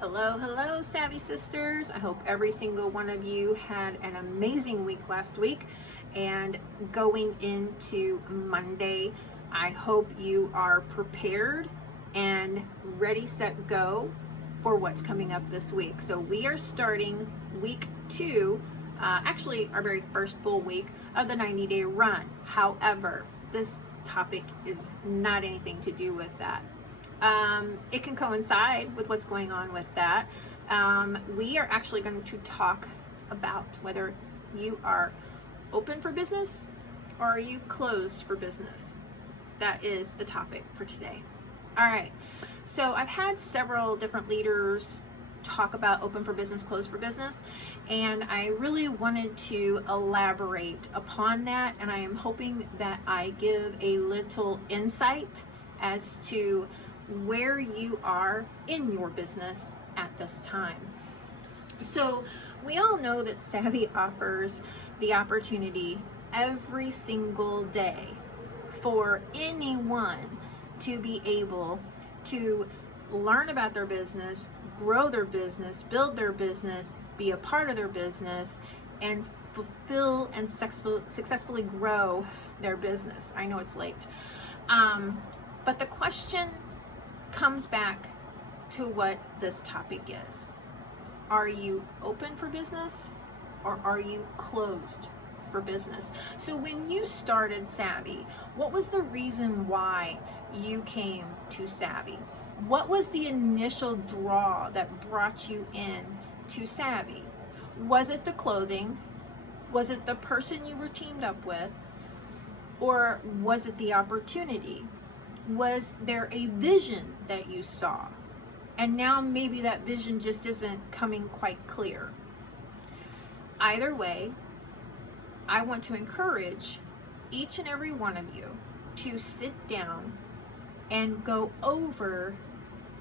Hello, hello, Savvy Sisters. I hope every single one of you had an amazing week last week. And going into Monday, I hope you are prepared and ready, set, go for what's coming up this week. So we are starting week 2, actually our very first full week of the 90-day run. However, this topic is not anything to do with that. It can coincide with what's going on with that. We are actually going to talk about whether you are open for business or are you closed for business. That is the topic for today. All right. So I've had several different leaders talk about open for business, closed for business, and I really wanted to elaborate upon that, and I am hoping that I give a little insight as to where you are in your business at this time. So we all know that Savvy offers the opportunity every single day for anyone to be able to learn about their business, grow their business, build their business, be a part of their business, and fulfill and successfully grow their business. I know it's late. But the question comes back to what this topic is. Are you open for business or are you closed for business? So when you started Savvy, what was the reason why you came to Savvy? What was the initial draw that brought you in to Savvy? Was it the clothing? Was it the person you were teamed up with? Or was it the opportunity? Was there a vision that you saw? And now maybe that vision just isn't coming quite clear. Either way, I want to encourage each and every one of you to sit down and go over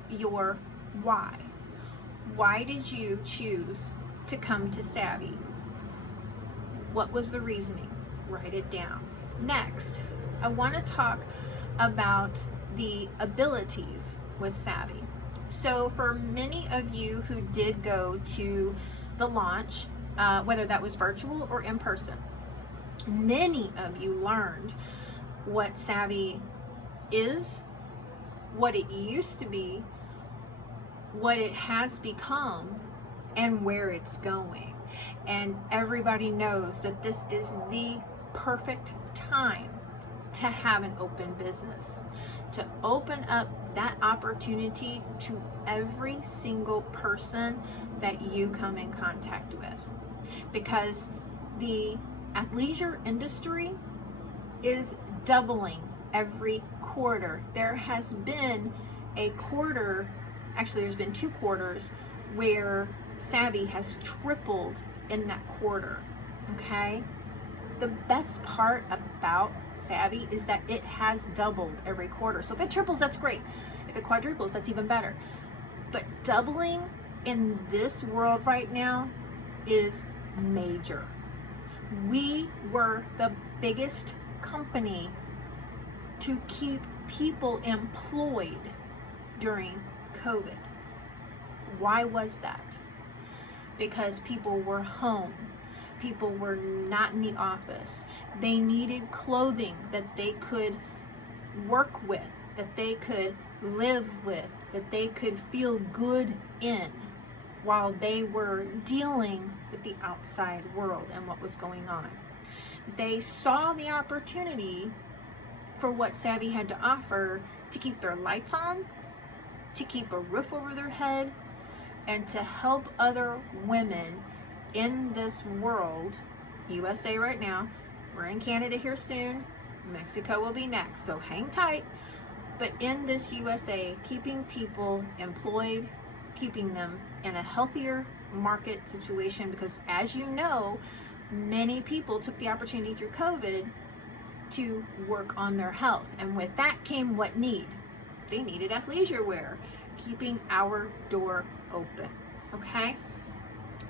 your why. Why did you choose to come to Savvy? What was the reasoning? Write it down. Next, I want to talk about the abilities with Savvy. So for many of you who did go to the launch, whether that was virtual or in person, many of you learned what Savvy is, what it used to be, what it has become, and where it's going. And everybody knows that this is the perfect time to have an open business, to open up that opportunity to every single person that you come in contact with. Because the athleisure industry is doubling every quarter. There has been a quarter, actually there's been 2 quarters where Savvy has tripled in that quarter, okay? The best part about Savvy is that it has doubled every quarter. So if it triples, that's great. If it quadruples, that's even better. But doubling in this world right now is major. We were the biggest company to keep people employed during COVID. Why was that? Because people were home. People were not in the office. They needed clothing that they could work with, that they could live with, that they could feel good in while they were dealing with the outside world and what was going on. They saw the opportunity for what Savvy had to offer to keep their lights on, to keep a roof over their head, and to help other women in this world. USA right now, we're in Canada here soon, Mexico will be next, so hang tight. But in this USA, keeping people employed, keeping them in a healthier market situation, because as you know, many people took the opportunity through COVID to work on their health, and with that came what need? They needed athleisure wear, keeping our door open, okay?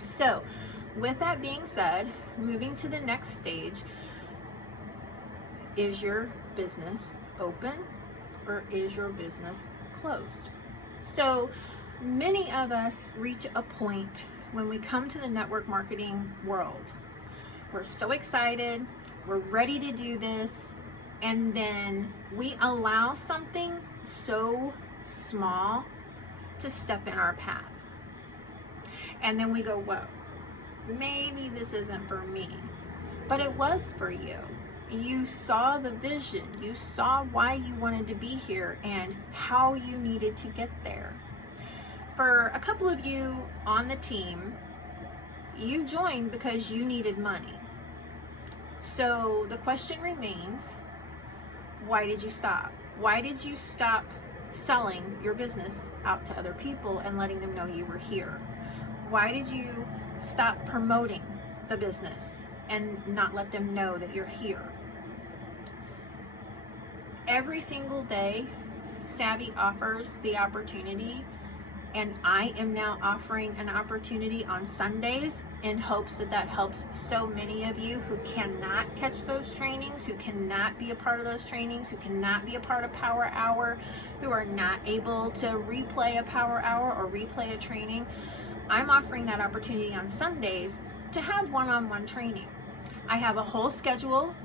So, with that being said, moving to the next stage, is your business open or is your business closed? So, Many of us reach a point when we come to the network marketing world. We're so excited, we're ready to do this, and then we allow something so small to step in our path. And then we go, whoa, maybe this isn't for me. But it was for you. You saw the vision, you saw why you wanted to be here and how you needed to get there. For a couple of you on the team, you joined because you needed money. So the question remains, why did you stop? Why did you stop selling your business out to other people and letting them know you were here? Why did you stop promoting the business and not let them know that you're here? Every single day, Savvy offers the opportunity, and I am now offering an opportunity on Sundays in hopes that that helps so many of you who cannot catch those trainings, who cannot be a part of those trainings, who cannot be a part of Power Hour, who are not able to replay a Power Hour or replay a training. I'm offering that opportunity on Sundays to have one-on-one training. I have a whole schedule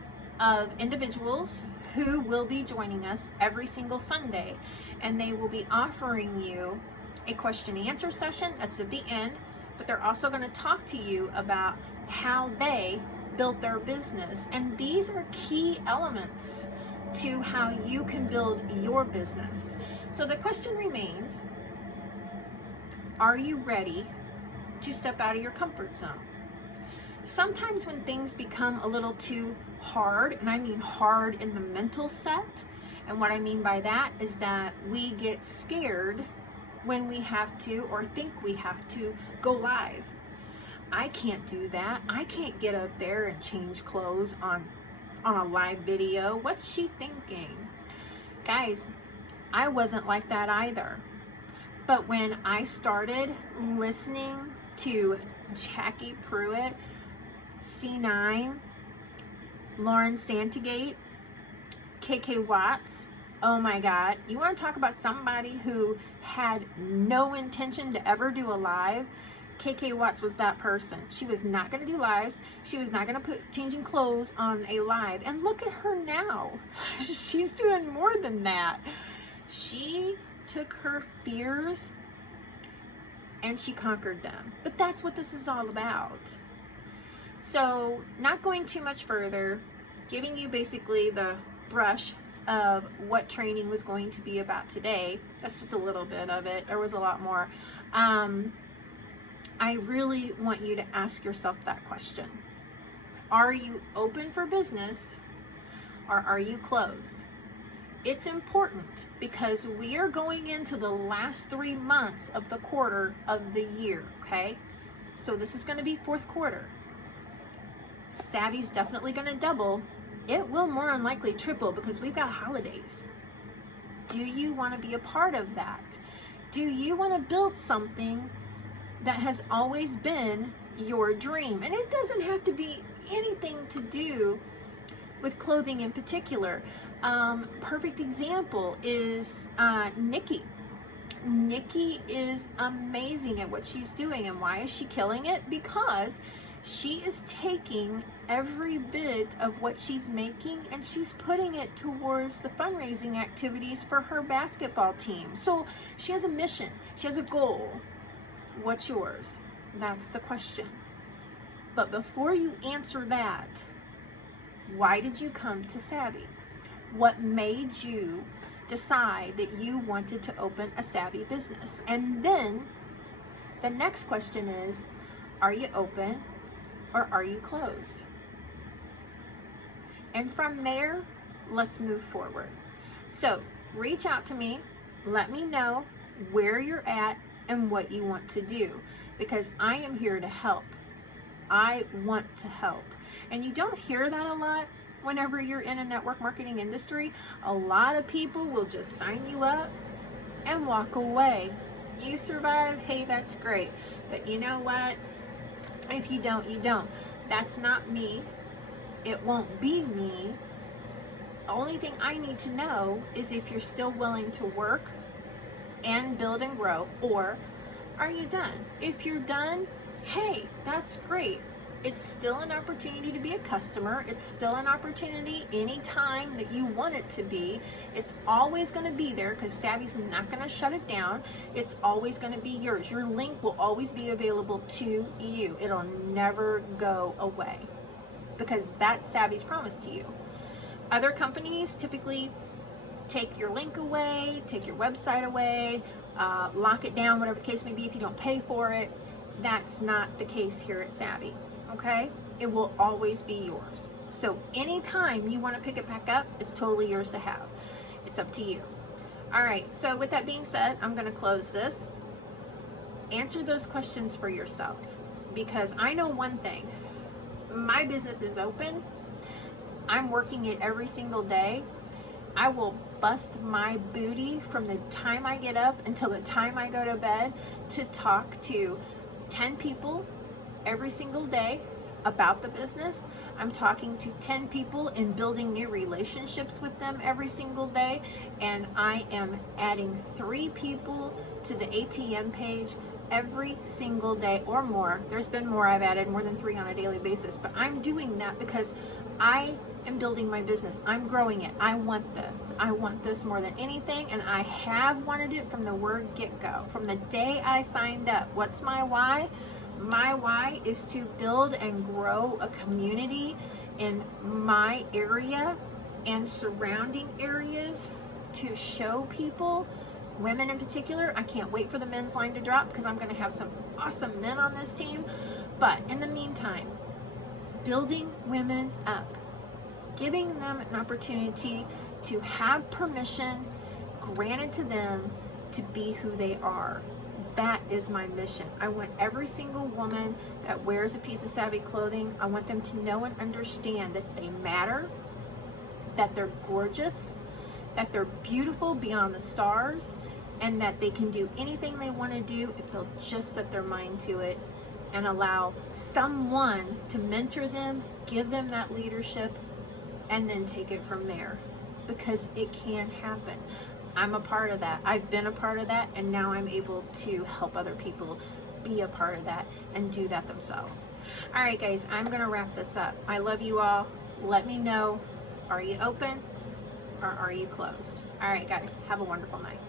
of individuals who will be joining us every single Sunday, and they will be offering you a question and answer session that's at the end, but they're also going to talk to you about how they built their business. And these are key elements to how you can build your business. So the question remains, are you ready to step out of your comfort zone? Sometimes when things become a little too hard, and I mean hard in the mental set, and what I mean by that is that we get scared when we have to or think we have to go live. I can't do that. I can't get up there and change clothes on a live video. What's she thinking? Guys, I wasn't like that either. But when I started listening to Jackie Pruitt, C9, Lauren Santigate, KK Watts, oh my God, you want to talk about somebody who had no intention to ever do a live? KK Watts was that person. She was not going to do lives. She was not going to put changing clothes on a live. And look at her now. She's doing more than that. She took her fears and she conquered them. But that's what this is all about. So, not going too much further, giving you basically the brush of what training was going to be about today. That's just a little bit of it. There was a lot more. I really want you to ask yourself that question. Are you open for business or are you closed? It's important because we are going into the last 3 months of the quarter of the year, okay? So this is going to be fourth quarter. Savvy's definitely going to double. It will more than likely triple because we've got holidays. Do you want to be a part of that? Do you want to build something that has always been your dream? And it doesn't have to be anything to do with clothing in particular. Perfect example is Nikki. Nikki is amazing at what she's doing. And why is she killing it? Because she is taking every bit of what she's making and she's putting it towards the fundraising activities for her basketball team. So she has a mission, she has a goal. What's yours? That's the question. But before you answer that, why did you come to Savvy? What made you decide that you wanted to open a Savvy business? And then the next question is, are you open or are you closed? And from there, let's move forward. So reach out to me, let me know where you're at and what you want to do, because I am here to help. I want to help. And you don't hear that a lot whenever you're in a network marketing industry. A lot of people will just sign you up and walk away. You survive, hey, that's great. But you know what? If you don't, you don't. That's not me. It won't be me. The only thing I need to know is if you're still willing to work and build and grow, or are you done? If you're done, hey, that's great. It's still an opportunity to be a customer. It's still an opportunity anytime that you want it to be. It's always going to be there because Savvy's not going to shut it down. It's always going to be yours. Your link will always be available to you. It'll never go away because that's Savvy's promise to you. Other companies typically take your link away, take your website away, lock it down, whatever the case may be, if you don't pay for it. That's not the case here at Savvy. Okay, it will always be yours. So anytime you want to pick it back up, it's totally yours to have. It's up to you. All right, so with that being said, I'm going to close this. Answer those questions for yourself, because I know one thing. My business is open. I'm working it every single day. I will bust my booty from the time I get up until the time I go to bed to talk to 10 people every single day about the business. I'm talking to 10 people and building new relationships with them every single day. And I am adding 3 people to the ATM page every single day or more. There's been more I've added, more than 3 on a daily basis, but I'm doing that because I am building my business. I'm growing it. I want this. I want this more than anything, and I have wanted it from the word get-go. From the day I signed up. What's my why? My why is to build and grow a community in my area and surrounding areas to show people, women in particular. I can't wait for the men's line to drop because I'm going to have some awesome men on this team. But in the meantime, building women up, giving them an opportunity to have permission granted to them to be who they are. That is my mission. I want every single woman that wears a piece of Savvy clothing, I want them to know and understand that they matter, that they're gorgeous, that they're beautiful beyond the stars, and that they can do anything they want to do if they'll just set their mind to it and allow someone to mentor them, give them that leadership, and then take it from there, because it can happen. I'm a part of that. I've been a part of that, and now I'm able to help other people be a part of that and do that themselves. All right, guys, I'm going to wrap this up. I love you all. Let me know, are you open or are you closed? All right, guys, have a wonderful night.